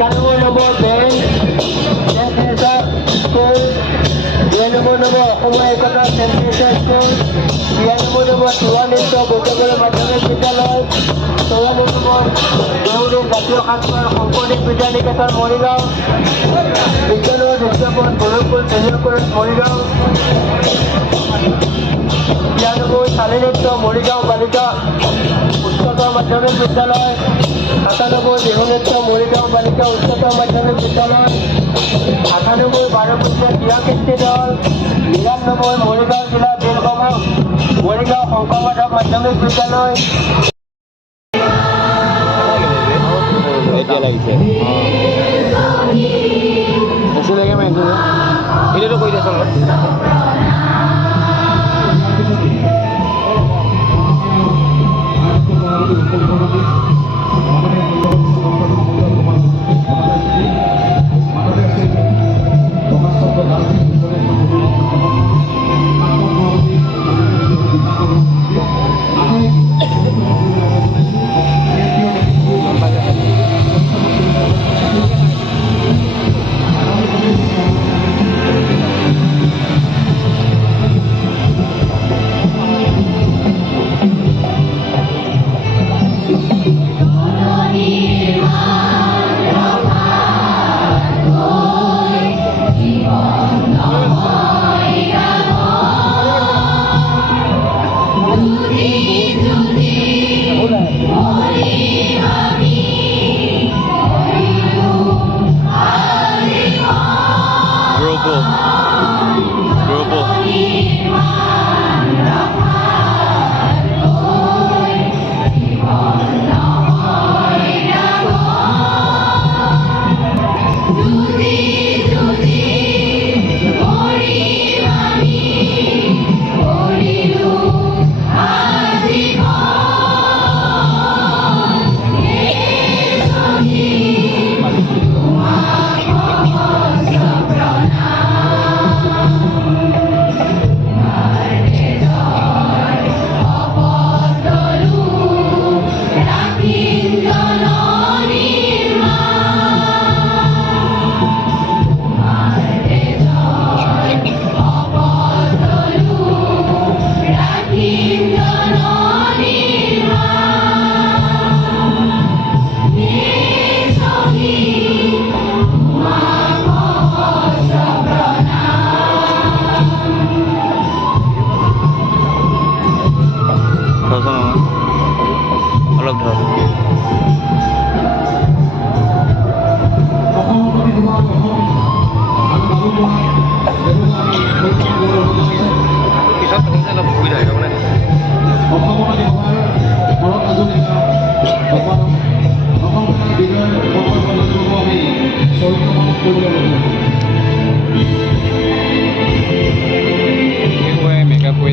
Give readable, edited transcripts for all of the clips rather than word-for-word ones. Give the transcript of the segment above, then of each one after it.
91 number bank school, 92 number অসমৰ একতা central school, 93 number তিৱানিত্য বৈদ্যকৰী মাধ্যমিক বিদ্যালয়, 94 নম্বৰ দেউৰী জাতীয় সাংসদ শংকৰদেৱ বিদ্যা নিকেতন মৰিগাঁও, বিজ্ঞানৰ বিজ্ঞাপন ভৈৰৱকুল তেজপুৰ মৰিগাঁও, 92 শালীনৃত্য মৰিগাঁও বালিকা উচ্চতৰ মাধ্যমিক বিদ্যালয়, 97 বিহু নৃত্য মৰিগাঁও বালিকা উচ্চতৰ মাধ্যমিক বিদ্যালয়, 98 বাৰপুৰীয়া ক্ৰীড়া কৃষ্টি দল, 99 মৰিগাঁও জিলা বেলগাঁও মৰিগাঁও শংকৰ মাধৱ মাধ্যমিক বিদ্যালয়। এতিয়া লাগিছে বেছি লাগে মানে এতিয়াতো কৈ দিয়াচোন অলপ। অলপ ধৰ পিছত অলপ সুবিধা হয় মানে মেকআপ কৰি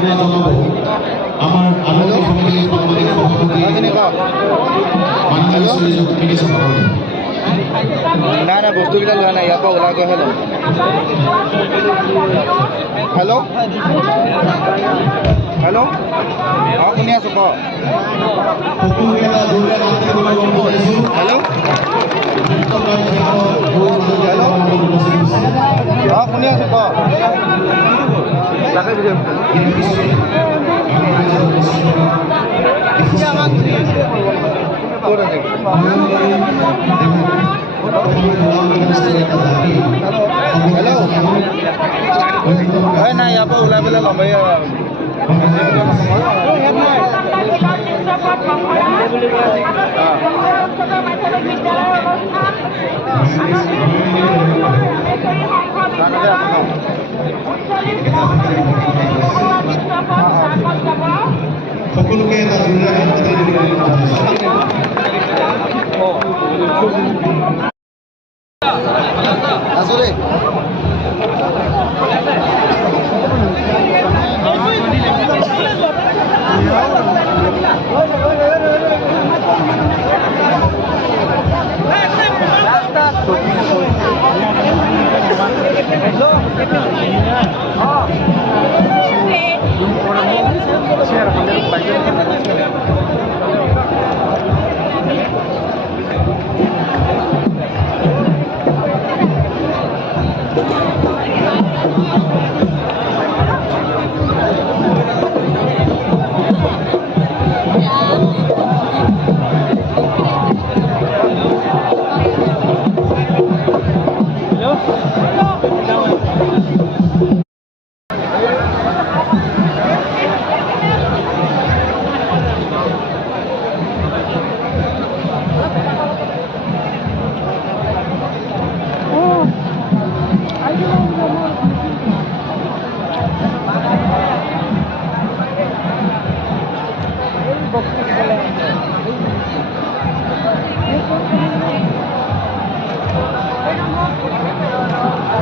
অভ্যৰ্থনা জনাব আমাৰ আদৰণীয় সভাপতি মাননীয় শ্ৰীযুত বিনীত সভাপতি। নাই নাই বস্তুকেইটা লোৱা নাই, ইয়াৰ পৰা ওলাই গৈহে ল'ম। হেল্ল' হেল্ল' অঁ শুনি আছোঁ কওক। সকলোকে এটা জোৰদাৰ মাতৃ অনুৰোধ কৰিছোঁ। হেল্ল' অঁ শুনি আছোঁ কওক। তাকে বুজি ক'ত আছে? হেল্ল' এই নাই ইয়াৰ পৰা ওলাই পেলাই ল'ম। সকলোকে এটা জোৰদাৰ আছোঁ দেই।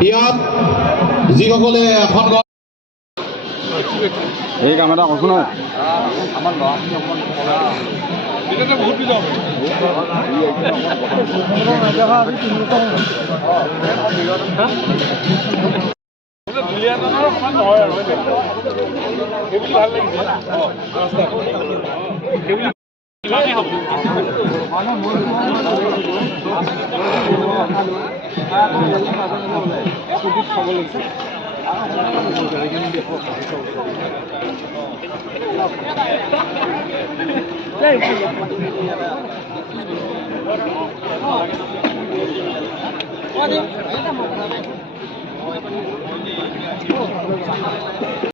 ইয়াত যিসকলে এখন এই কাম এটা কৰছোঁ নহয়।